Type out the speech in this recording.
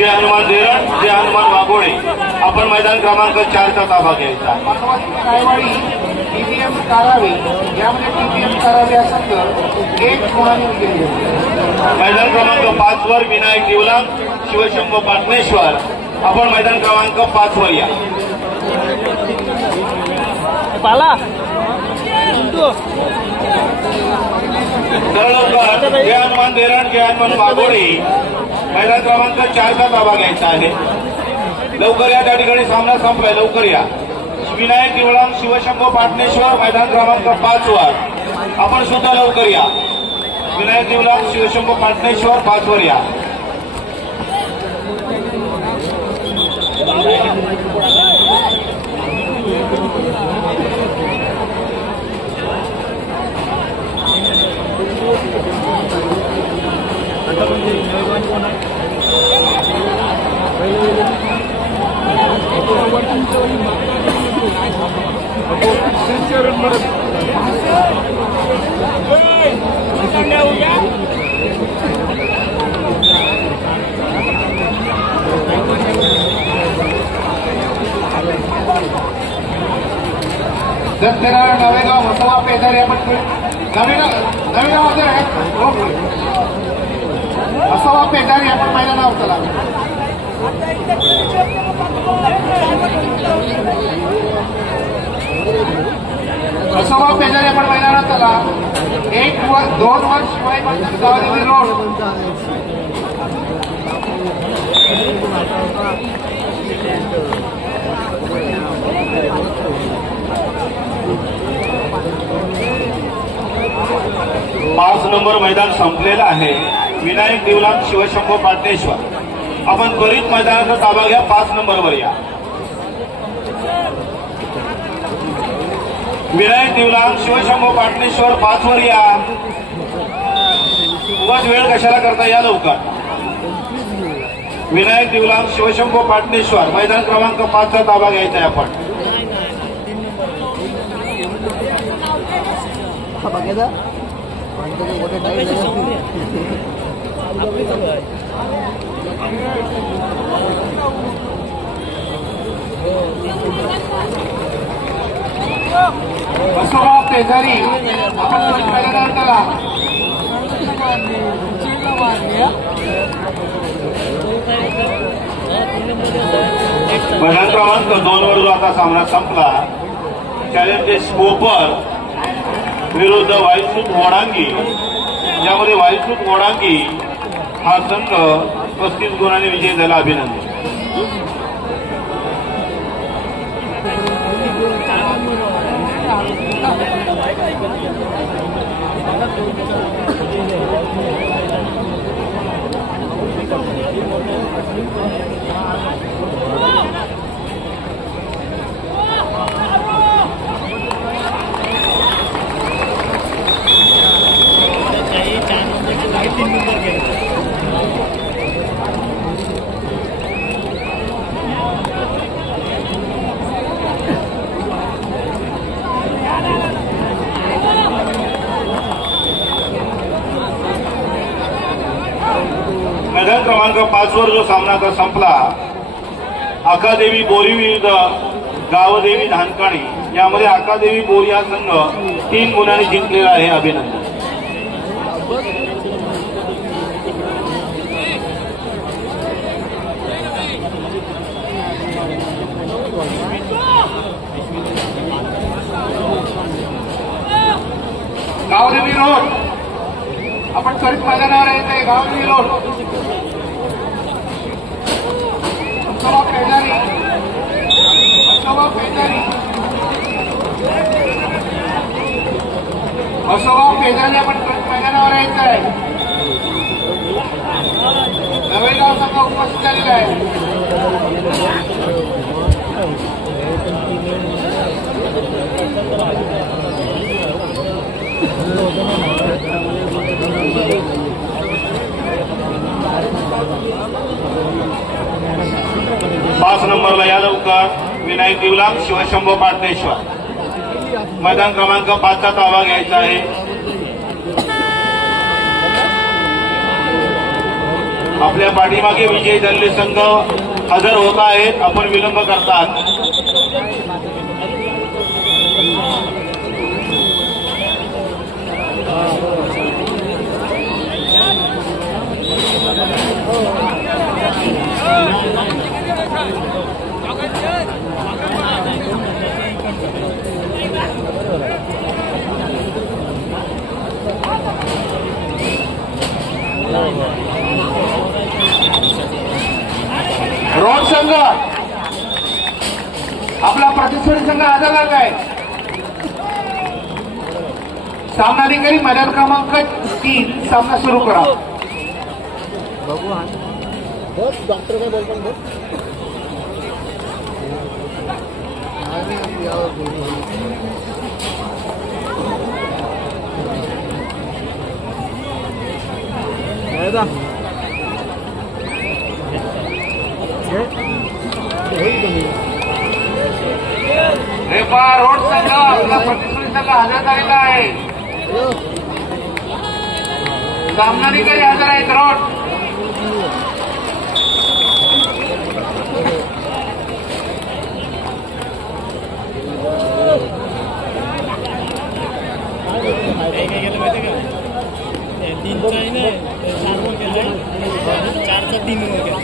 जय हनुमान देरण जय हनुमान वाघोळे आपण मैदान क्रमांक 4चा ताबा घ्यायचा। रायवाडी टीपीएम कारावे यामध्ये टीपीएम कारावे हा संघ 1 गुणाने विजयी झाला। मैदान क्रमांक 5 वर विनायक देवला शिवशंभो पाटणेश्वर आपण मैदान क्रमांक 5 वर या। पाला जय हनुमान देरण जय हनुमान वाघोळे मैदान क्रमांक 4चा ताबा घ्यायचा आहे। लवकर या, त्या ठिकाणी सामना संपलाय, लवकर या। विनायक देवळाम शिवशंभो पाटणेश्वर मैदान क्रमांक 5 वर आपण सुद्धा लवकर या। विनायक देवळाम शिवशंभो पाटणेश्वर 5 वर या। दत्तनारायण नवेगाव मसवा पेदार आपण नवेगाव मसवा पेदार आपण मैदानावर चला। मसवा पेदार आपण मैदानात चला। 1-2 वर शिवाय गावादेवी रोड पाच नंबर मैदान संपलेलं आहे। विनायक देवलाम शिवशंभो पाटणेश्वर आपण त्वरित मैदानाचा ताबा घ्या। 5 नंबरवर या। विनायक देवलाम शिवशंभो पाटणेश्वर 5 वर या। उगाच वेळ कशाला करता, या लवकर। विनायक देवलाम शिवशंभो पाटणेश्वर मैदान क्रमांक 5चा ताबा घ्यायचा आहे आपण। बसवराव पेदारी आपण मैदानावर चला। मैदान क्रमांक 2 वर जो आता सामना संपला, चॅलेंजेस कोपर विरुद्ध वायुसूत वडांगी, यामध्ये वायुसूत वडांगी हा संघ 35 गुणांनी विजय झाला। अभिनंदन। मैदान क्रमांक 5 वर जो सामना आता संपला, आकादेवी बोरी विरुद्ध गावदेवी धानकाणी, यामध्ये आकादेवी बोरी हा संघ 3 गुणांनी जिंकलेला आहे। अभिनंदन। गावदेवी रोड आपण त्वरित मैदानावर यायचंय। गावदेवी रोड मसवा पेदारी आपण त्वरित मैदानावर यायचंय। नवेगाव संघ उपस्थित झालेला आहे। 5 नंबरला या लवकर विनायक देवलाम शिवशंभो पाटणेश्वर मैदान क्रमांक 5चा ताबा घ्यायचा आहे। आपल्या पाठीमागे विजयी झालेले संघ हजर होत आहेत. आपण विलंब करतात. रोड संघ आपला प्रतिस्पर्धी संघ आदरला काय सामनाधिकारी मैदान क्रमांक 3 सामना सुरू करा. डॉक्टर काय बोलतात रेपा रोड संघ आपला प्रतिस्पर्धी संघ हजर झालेला आहे. सामनाधिकारी हजर आहेत. रोड चारचा 3 हो गया.